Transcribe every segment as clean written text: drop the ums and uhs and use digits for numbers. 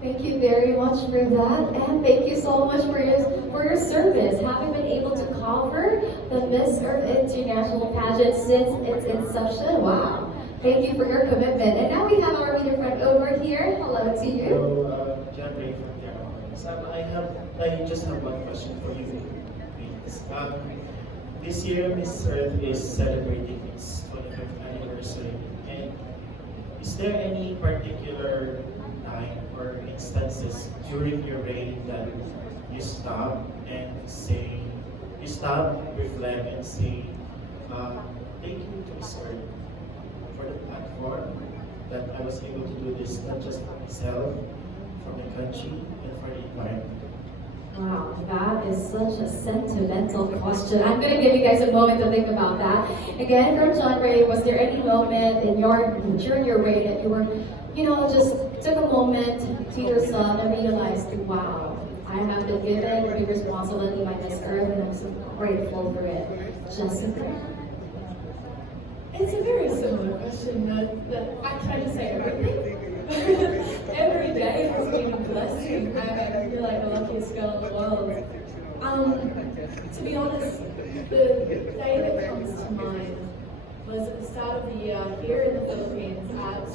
Thank you very much for that, and thank you so much for your service. Having been able to cover the Miss Earth International pageant since its inception, wow! Thank you for your commitment. And now we have our media friend over here. Hello to you. Hello, John Ray from Ganap. I just have one question for you. Please. This year, Miss Earth is celebrating its 25th anniversary, and is there any particular time or instances during your reign that you stop and say, you stop, reflect, and say, thank you to Miss Earth for the platform that I was able to do this not just for myself, for my country, and for the environment. Wow, that is such a sentimental question. I'm gonna give you guys a moment to think about that. Again, from John Ray, was there any moment during your reign that you were, just took a moment to yourself and realized, wow, I have been given a big responsibility by this earth and I'm so grateful for it. Jessica? It's a very similar question that I try to say everything. Every day has been a blessing. I feel like the luckiest girl in the world. To be honest, the day that comes to mind was at the start of the year here in the Philippines at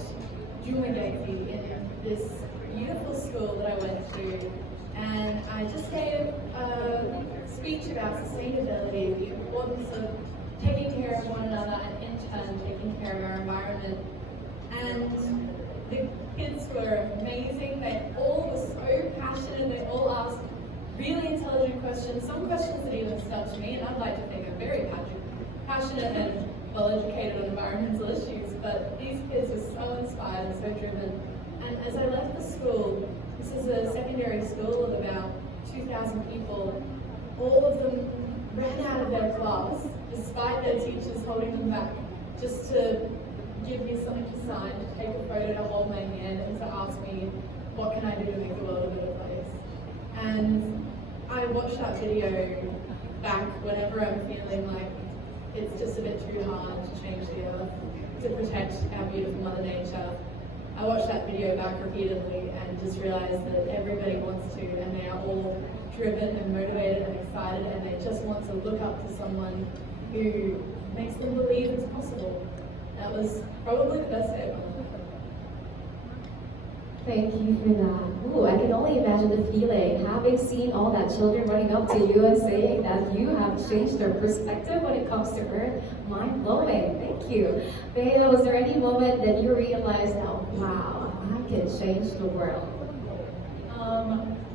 Dumaguete in this beautiful school that I went to. And I just gave a speech about sustainability, the importance of taking care of one another and in turn taking care of our environment. And the kids were amazing. They all were so passionate. They all asked really intelligent questions, some questions that even stuck to me, and I'd like to think I'm very passionate and well-educated on environmental issues, but these kids were so inspired and so driven. And as I left the school, this is a secondary school of about 2,000 people, all of them ran out of their class, despite their teachers holding them back, just to give me something to sign, to take a photo, to hold my hand, and to ask me, what can I do to make the world a better place? And I watch that video back whenever I'm feeling like it's just a bit too hard to change the earth, to protect our beautiful Mother Nature. I watched that video back repeatedly and just realized that everybody wants to, and they are all driven and motivated and excited, and they just want to look up to someone who makes them believe it's possible. That was probably the best day of my life. Thank you for that. Ooh, I can only imagine the feeling, having seen all that children running up to you and saying that you have changed their perspective when it comes to Earth. Mind blowing. Thank you. Bea, was there any moment that you realized that, wow, I can change the world?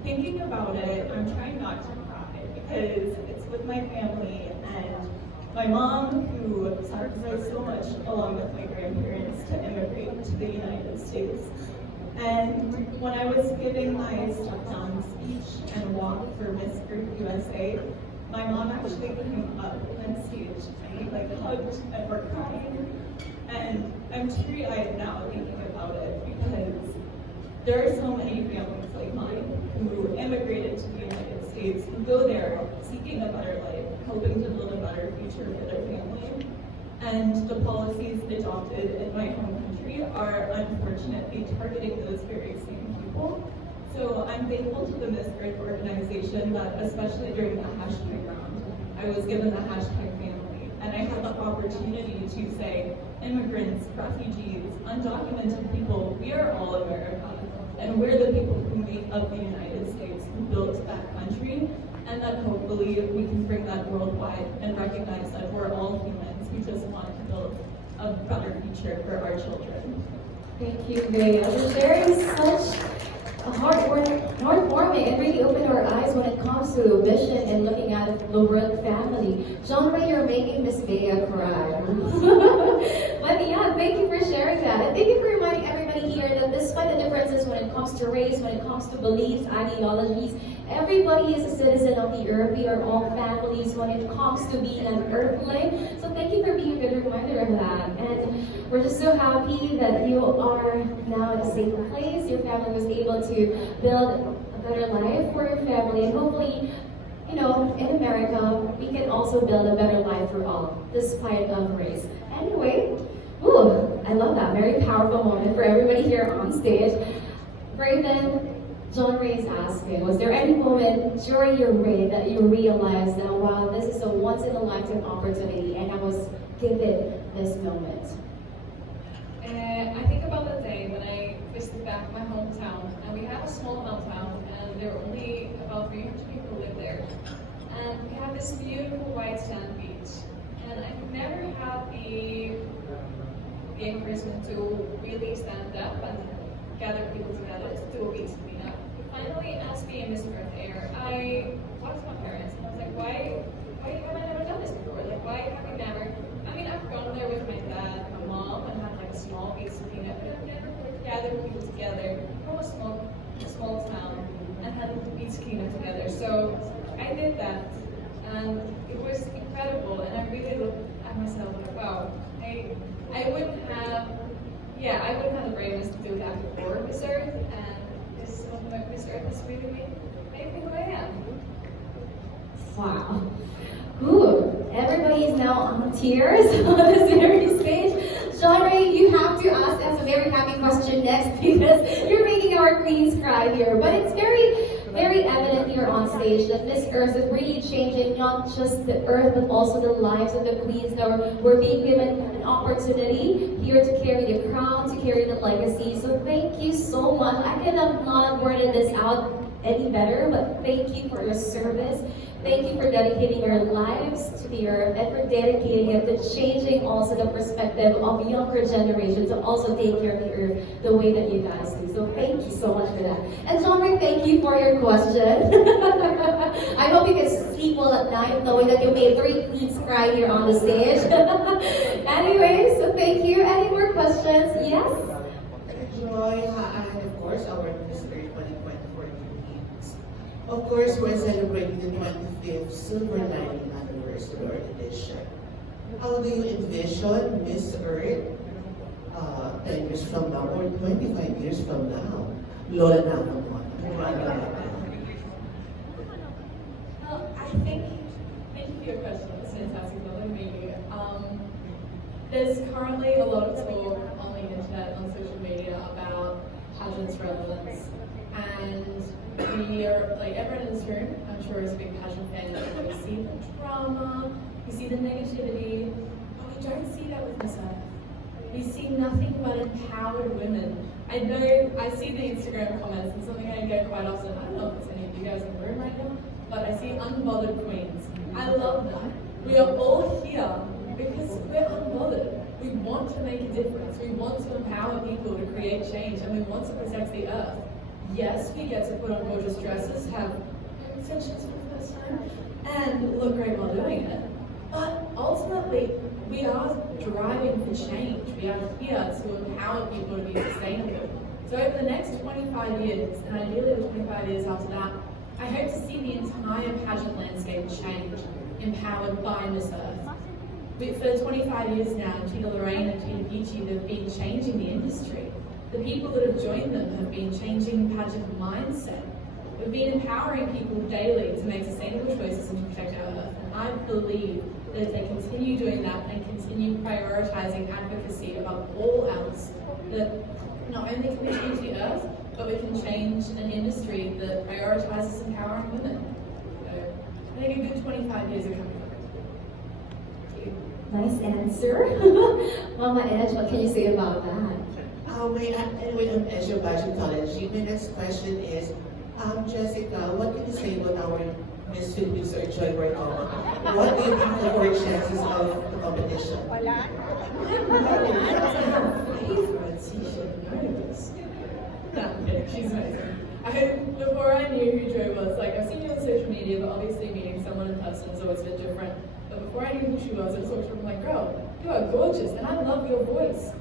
Thinking about it, I'm trying not to cry because it's with my family and my mom, who sacrificed so much along with my grandparents to immigrate to the United States. And when I was giving my step-down speech and walk for Miss Earth USA, my mom actually came up on stage and we hugged and were crying. And I'm teary-eyed now thinking about it because there are so many families like mine who immigrated to the United States, who go there seeking a better life, hoping to build a better future for their family. And the policies adopted in my home country are unfortunately targeting those very same people. So I'm thankful to the Miss Earth organization that, especially during the hashtag round, I was given the hashtag family. And I had the opportunity to say, immigrants, refugees, undocumented people, we are all America. And we're the people who make up the United States, who built that country. And that hopefully we can bring that worldwide and recognize that we're all humans who just want to build a better future for our children. Thank you, Bea, for sharing such a heartwarming and really opened our eyes when it comes to mission and looking at the word family. John Ray, you're making Miss Bea cry. But yeah, thank you for sharing that. And thank you for reminding everybody here that despite the differences when it comes to race, when it comes to beliefs, ideologies, everybody is a citizen of the earth. We are all families when it comes to being an earthling. So thank you for being a good reminder of that. And we're just so happy that you are now in a safe place. Your family was able to build a better life for your family. And hopefully, in America, we can also build a better life for all, despite of race. Anyway, I love that. Very powerful moment for everybody here on stage. Raven, John Ray is asking, was there any moment during your reign that you realized that, wow, this is a once in a lifetime opportunity and I was given this moment? I think about the day when I visited back my hometown, and we have a small hometown, and there are only about 300 people who live there. And we have this beautiful white sand beach. And I've never had the encouragement to really stand up and gather people together to do a beach cleanup. Finally, as being Miss Earth Air, I talked to my parents and I was like, why have I never done this before? Like, why have we never? I mean, I've gone there with my dad, my mom, and had like a small beach cleanup, but I've never like, gathered people together from a small town and had a beach cleanup together. So I did that, and it was incredible. And I really looked at myself like, wow, I wouldn't have the braveness to do that before Miss Earth, and this Miss Earth has really made me who I am. Wow. Ooh, everybody is now on tears on the series stage. John Ray, you have to ask us a very happy question next because you're making our queens cry here. But it's very evident here on stage that Miss Earth is really changing not just the earth but also the lives of the queens that were being given an opportunity here to carry the crown, to carry the legacy. So thank you so much. I could have not worded this out any better, but thank you for your service. Thank you for dedicating your lives to the earth and for dedicating it to changing also the perspective of younger generations to also take care of the earth the way that you guys do. So thank you so much for that. And John Ray, thank you for your question. I hope you can sleep well at night knowing that you made 3 queens cry here on the stage. Anyway, so thank you. Any more questions? Yes? Joy, and of course our Miss Earth 2024 queens. Of course, we're celebrating the 25th Silver Lining Anniversary or edition. How do you envision Miss Earth 10 years from now or 25 years from now? Lola na ako mo. Well, I think, thank you for your question, it's fantastic, Lola, maybe. There's currently a lot of talk on the internet, on social media about pageants relevance. And we are, like everyone in this room, I'm sure is a big pageant fan. We see the drama, we see the negativity, but we don't see that with Miss Earth. We see nothing but empowered women. I know, I see the Instagram comments and something I get quite often, I don't know if it's any of you guys in the room right now, but I see unbothered queens. I love that. We are all here because we're unbothered. We want to make a difference. We want to empower people to create change, and we want to protect the earth. Yes, we get to put on gorgeous dresses, have extensions for the first time, and look great while doing it. But ultimately, we are driving for change. We are here to empower people to be sustainable. So over the next 25 years, and ideally the 25 years after that, I hope to see the entire pageant landscape change, empowered by Miss Earth. For 25 years now, Chika Lorraine and Tina Peachy, they've been changing the industry. The people that have joined them have been changing pageant mindset. We've been empowering people daily to make sustainable choices and to protect our earth. And I believe that if they continue doing that and continue prioritizing advocacy above all else, that not only can we change the earth, but we can change an industry that prioritizes empowering women. So I think a good 25 years are coming. Nice answer. Mama Edge, what can you say about that? Anyway, as your budgetology, my next question is, Jessica, what can you say about our Miss Philippines or Joy Barcoma? What do you think the more chances of the competition? She's amazing. Before I knew who Joy was, like I've seen you on social media, but obviously meeting someone in person has always been different. But before I knew who she was, I was talking to her, I'm like, girl, you are gorgeous, and I love your voice.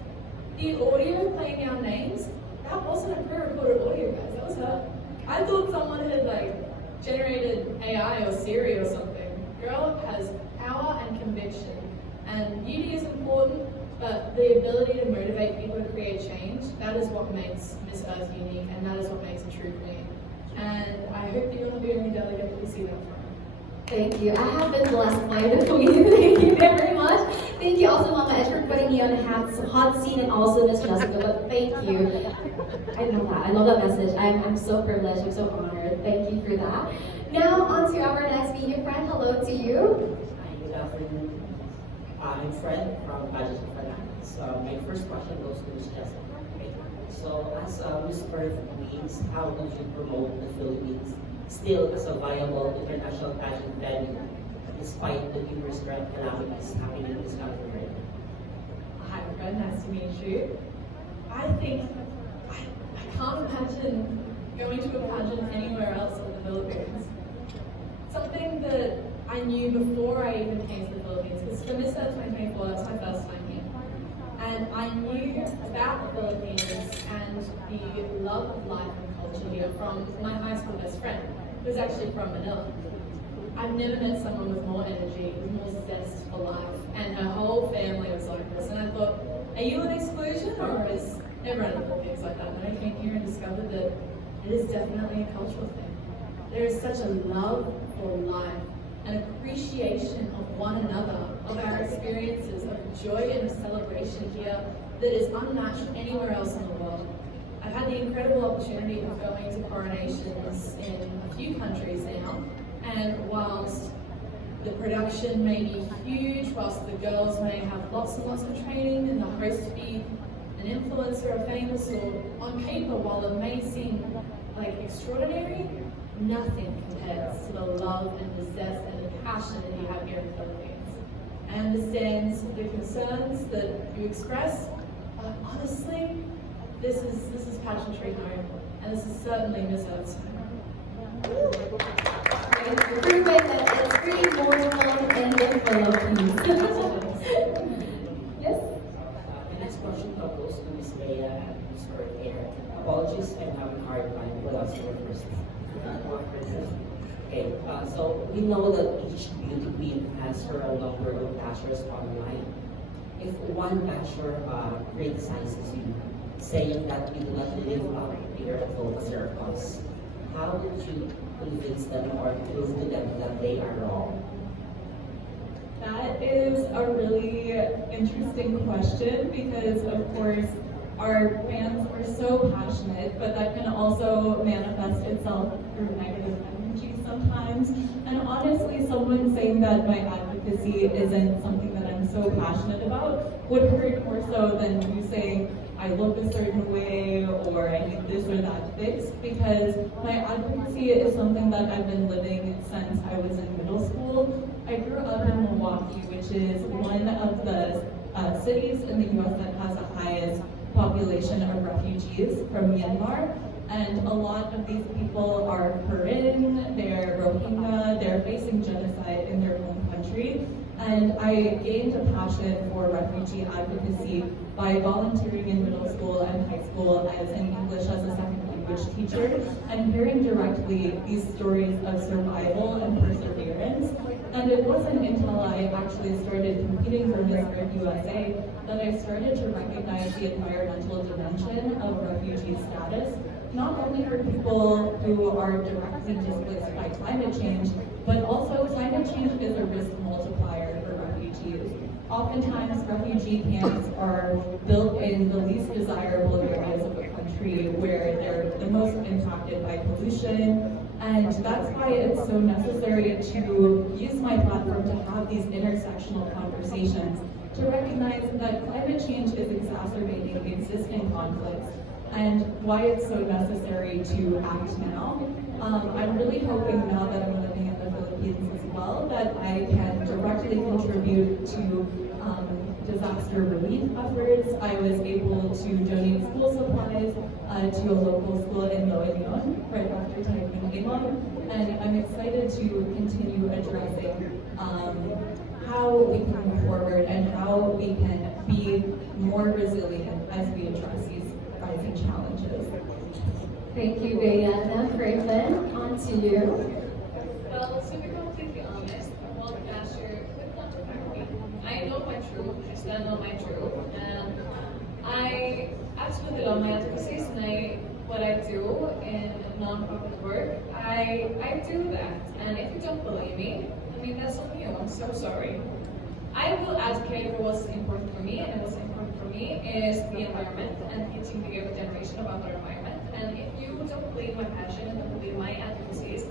The audio playing our names, that wasn't a pre-recorded audio, guys. That was her. I thought someone had like generated AI or Siri or something. Girl has power and conviction, and beauty is important, but the ability to motivate people to create change, that is what makes Miss Earth unique, and that is what makes a true queen. And I hope that you're not the only delegate that we see that from. Thank you. I have been blessed by the queen. Thank you very much. Thank you also, Mama Edge, for putting me on the hot seat, and also Miss Jessica. But thank you. I love that. I love that message. I'm so privileged. I'm so honored. Thank you for that. Now on to our next media friend. Hello to you. Hi, good afternoon. I'm Fred from Budget of Finance. My first question goes to Ms. Jessica. Okay. So, as Miss Earth Queens, how would you promote the Philippines still as a viable international pageant venue, despite the numerous calamities happening in this country right now? Hi, Fred. Nice to meet you. I think I can't imagine going to a pageant anywhere else in the Philippines. Something that I knew before I even came to the Philippines, because for Miss Earth 2024, that's my first time here. And I knew about the Philippines and the love of life and culture here from my high school best friend, who's actually from Manila. I've never met someone with more energy, with more zest for life, and her whole family was like this. And I thought, are you an exclusion, or is everyone in the Philippines like that? And I came here and discovered that it is definitely a cultural thing. There is such a love for life, an appreciation of one another, of our experiences, of joy and of celebration here that is unmatched anywhere else in the world. I've had the incredible opportunity of going to coronations in a few countries now, and whilst the production may be huge, whilst the girls may have lots and lots of training, and the host be an influencer or famous, or on paper, while it may seem like extraordinary, nothing compares to the love and the zest and the passion that you have here in the Philippines. I understand the concerns that you express, but honestly, this is pageantry home, and this is certainly Miss Earth's home. Proving that it's pretty more fun in the Philippines. Yes? The next question goes to Ms. Leia and Ms. Earth here. Apologies, I'm having a hard time pronouncing your first name. Okay, so we know that each beauty queen has her number of bashers online. If one basher criticizes you, saying that you do not live up to your advocacy or cause, how would you convince them or prove to them that they are wrong? That is a really interesting question because, of course, our fans are so passionate, but that can also manifest itself through negative energy sometimes. And honestly, someone saying that my advocacy isn't something that I'm so passionate about would hurt more so than you saying I look a certain way or I need this or that fixed, because my advocacy is something that I've been living since I was in middle school. I grew up in Milwaukee, which is one of the cities in the US that has the highest population of refugees from Myanmar, and a lot of these people are Karen, they're Rohingya, they're facing genocide in their home country. And I gained a passion for refugee advocacy by volunteering in middle school and high school as an English as a second language teacher and hearing directly these stories of survival and perseverance. And it wasn't until I actually started competing for Miss Earth USA that I started to recognize the environmental dimension of refugee status, not only for people who are directly displaced by climate change, but also climate change is a risk multiplier for refugees. Oftentimes, refugee camps are built in the least desirable areas of the country where they're the most impacted by pollution. And that's why it's so necessary to use my platform to have these intersectional conversations, to recognize that climate change is exacerbating existing conflicts and why it's so necessary to act now. I'm really hoping now that I'm living in the Philippines as well that I can directly contribute to disaster relief efforts. I was able to donate school supplies to a local school in Loeñon right after Typhoon Imam, and I'm excited to continue addressing how we can move forward and how we can be more resilient as we address these rising challenges. Thank you, Bea. Now, Franklin, on to you. Well, to be completely honest, one basher could not affect me. I know my truth, I stand on my truth, and I absolutely love my advocacies and what I do in nonprofit work. I I do that, and if you don't believe me, I mean, that's on you. I'm so sorry. I will advocate for what's important for me, and what's important for me is the environment and teaching the younger generation about our environment. And if you don't believe my passion and don't believe my advocacies,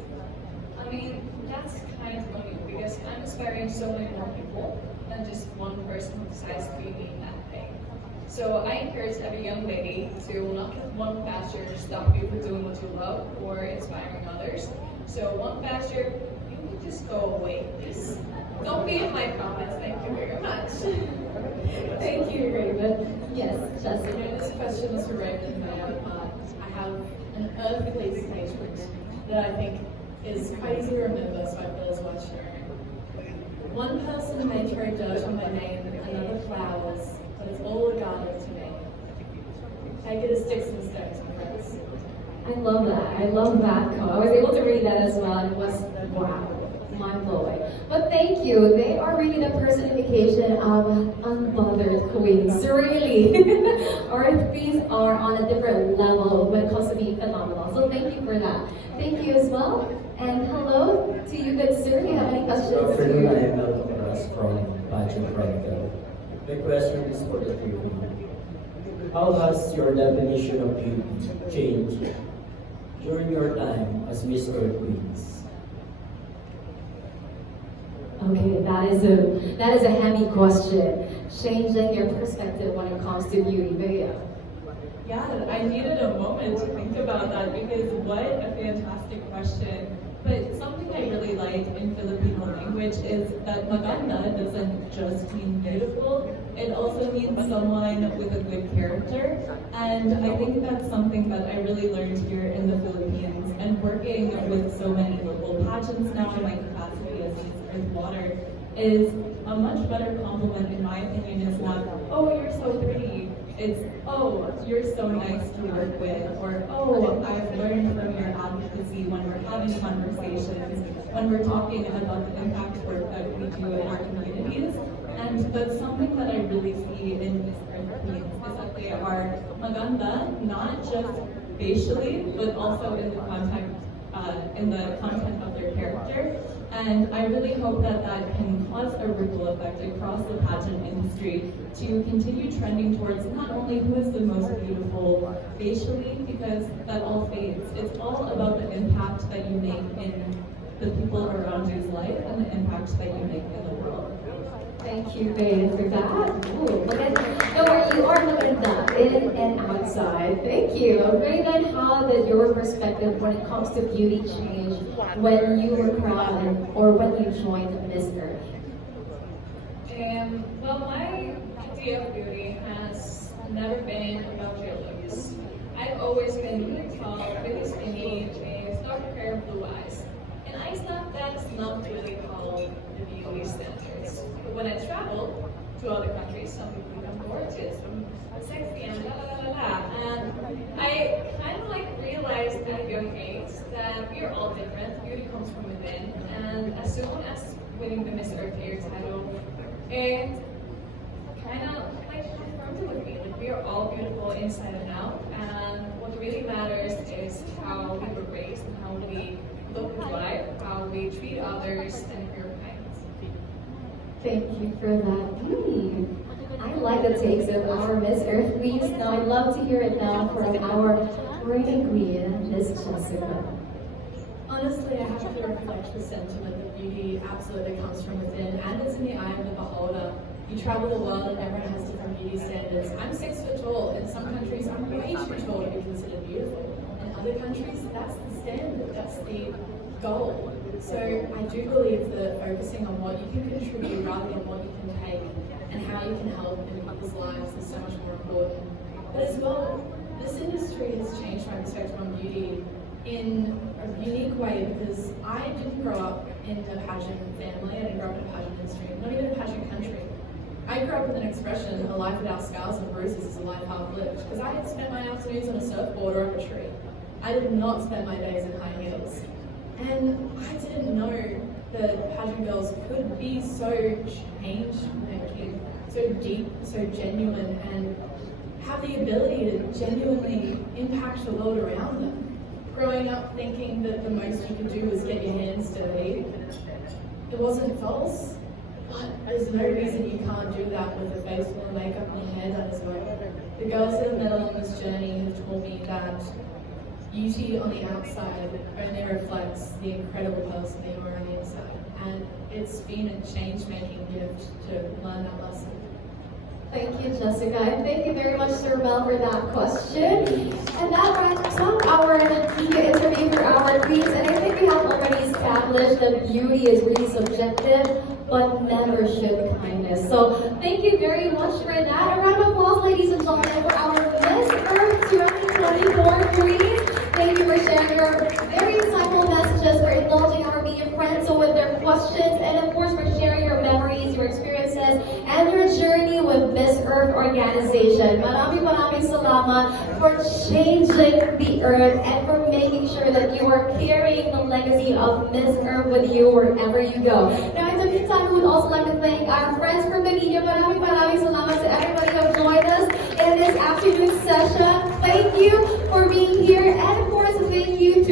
I mean, that's kind of on you, because I'm inspiring so many more people than just one person who decides to be me that day. So I encourage every young lady to not let one passion stop you from doing what you love or inspiring others. So one passion, you can just go away, please. Don't be in my comments. Thank you very much. Thank you, Raven. Yes, You Jessica. know, this question is for Raven, but I have an earthly statement that I think is quite easy to remember, so I feel it's worth sharing. One person may throw dirt on my name, another flowers, but it's all a garden to me. Take it as sticks and stones, my friends. I love that. I love that quote. I was able to read that as well, and it was wow, mind-blowing. But thank you. They are really the personification of unbothered queens. Really. Our queens are on a different level when it comes to being phenomenal. So thank you for that. Thank you as well. And hello to you, good sir. Do you have any questions? Good afternoon, I am Elton from Pageant Chronicle. My question is for the three of you. How has your definition of beauty changed during your time as Miss Earth Queens? Okay, that is a heavy question. Changing your perspective when it comes to beauty, Bea. Yeah, I needed a moment to think about that because what a fantastic question. But something I really like in Filipino language is that maganda doesn't just mean beautiful, it also means someone with a good character. And I think that's something that I really learned here in the Philippines. And working with so many local pageants now in my capacity as Miss Earth Water is a much better compliment, in my opinion, is not, oh, you're so pretty. It's, oh, you're so nice to work with, or, oh, I've learned from your advocacy when we're having conversations, when we're talking about the impact work that we do in our communities. And that's something that I really see in Miss Earth Queens, is that they are maganda, not just facially, but also in the content of their character. And I really hope that that can cause a ripple effect across the pageant industry to continue trending towards not only who is the most beautiful facially, because that all fades. It's all about the impact that you make in the people around you's life and the impact that you make in the world. Thank you, Bea, for that. Ooh, look at, don't worry, you are looking that in and outside. Thank you. Raven, how did your perspective when it comes to beauty change when you were crowned or when you joined Miss Earth? Well, my idea of beauty has never been about your looks. I've always been really tall, really skinny, with dark hair, blue eyes. And that's not really called the beauty standards. But when I travel to other countries, some people think I'm gorgeous, I'm sexy, and la la la la la. And I kind of like realized at a young age that we are all different. Beauty comes from within. And as soon as winning the Miss Earth Year title, it kind of like confirmed it with me. Like we are all beautiful inside and out. And what really matters is how we were raised and how we look at life, how we treat others, and if you're kind. Thank you for that. I like the takes of our Miss Earth Queens. Now I'd love to hear it now from our reigning queen, Miss Jessica. Honestly, I have to reflect the sentiment that beauty absolutely comes from within and is in the eye of the beholder. You travel the world and everyone has different beauty standards. I'm 6 foot tall. In some countries, I'm way too tall to be considered beautiful. In other countries, that's the standard, that's the goal. So I do believe that focusing on what you can contribute rather than what you can take and how you can help in people's lives is so much more important. But as well, this industry has changed my perspective on beauty in a unique way because I didn't grow up in a pageant family, I didn't grow up in a pageant industry, not even a pageant country. I grew up with an expression, a life without scars and bruises is a life half lived, because I had spent my afternoons on a surfboard or up a tree. I did not spend my days in high heels. And I didn't know that pageant girls could be so change-making, so deep, so genuine, and have the ability to genuinely impact the world around them. growing up thinking that the most you could do was get your hands dirty. It wasn't false, but there's no reason you can't do that with a face full of makeup and your hair done as well. The girls that have met along this journey have told me that beauty on the outside only reflects the incredible person that you are on the inside. And it's been a change-making gift to learn that lesson. Thank you, Jessica, and thank you very much, Sir Mel, for that question. And that wraps up our media interview for our queens. And I think we have already established that beauty is really subjective, but never should kindness. So thank you very much for that. A round of applause, ladies and gentlemen, for our Miss Earth 2024 queens. Thank you for sharing your very insightful messages, for indulging our media friends with their questions, and of course for sharing your memories, your experiences, and your journey with Miss Earth organization. Maraming salamat for changing the Earth and for making sure that you are carrying the legacy of Miss Earth with you wherever you go. Now, in the meantime, we would also like to thank our friends from the media. Maraming salamat to everybody who have joined us in this afternoon session. Thank you for being here, and of course, thank you